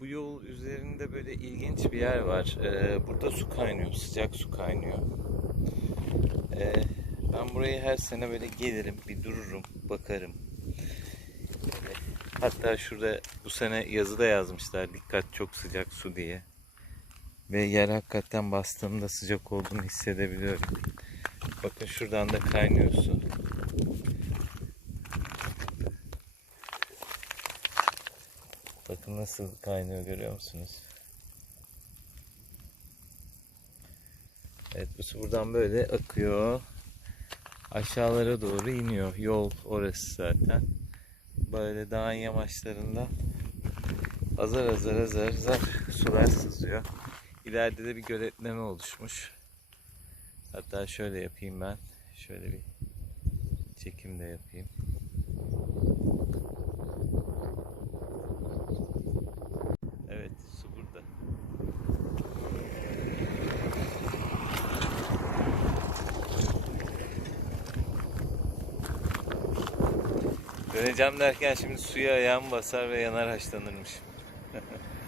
bu yol üzerinde böyle ilginç bir yer var. Ee, burada su kaynıyor, sıcak su kaynıyor. Ee, ben buraya her sene böyle gelirim, bir dururum, bakarım. Hatta şurada bu sene yazıda yazmışlar dikkat çok sıcak su diye. Ve yer hakikaten bastığımda sıcak olduğunu hissedebiliyorum. Bakın şuradan da kaynıyor su. Bakın nasıl kaynıyor görüyor musunuz? Evet bu su buradan böyle akıyor. Aşağılara doğru iniyor. Yol orası zaten. Böyle dağın yamaçlarında azar azar azar azar sular sızıyor. İleride de bir göletleme oluşmuş. Hatta şöyle yapayım ben. Şöyle bir çekim de yapayım. Evet su burada. Döneceğim derken şimdi suya ayağım basar ve yanar haşlanırmış.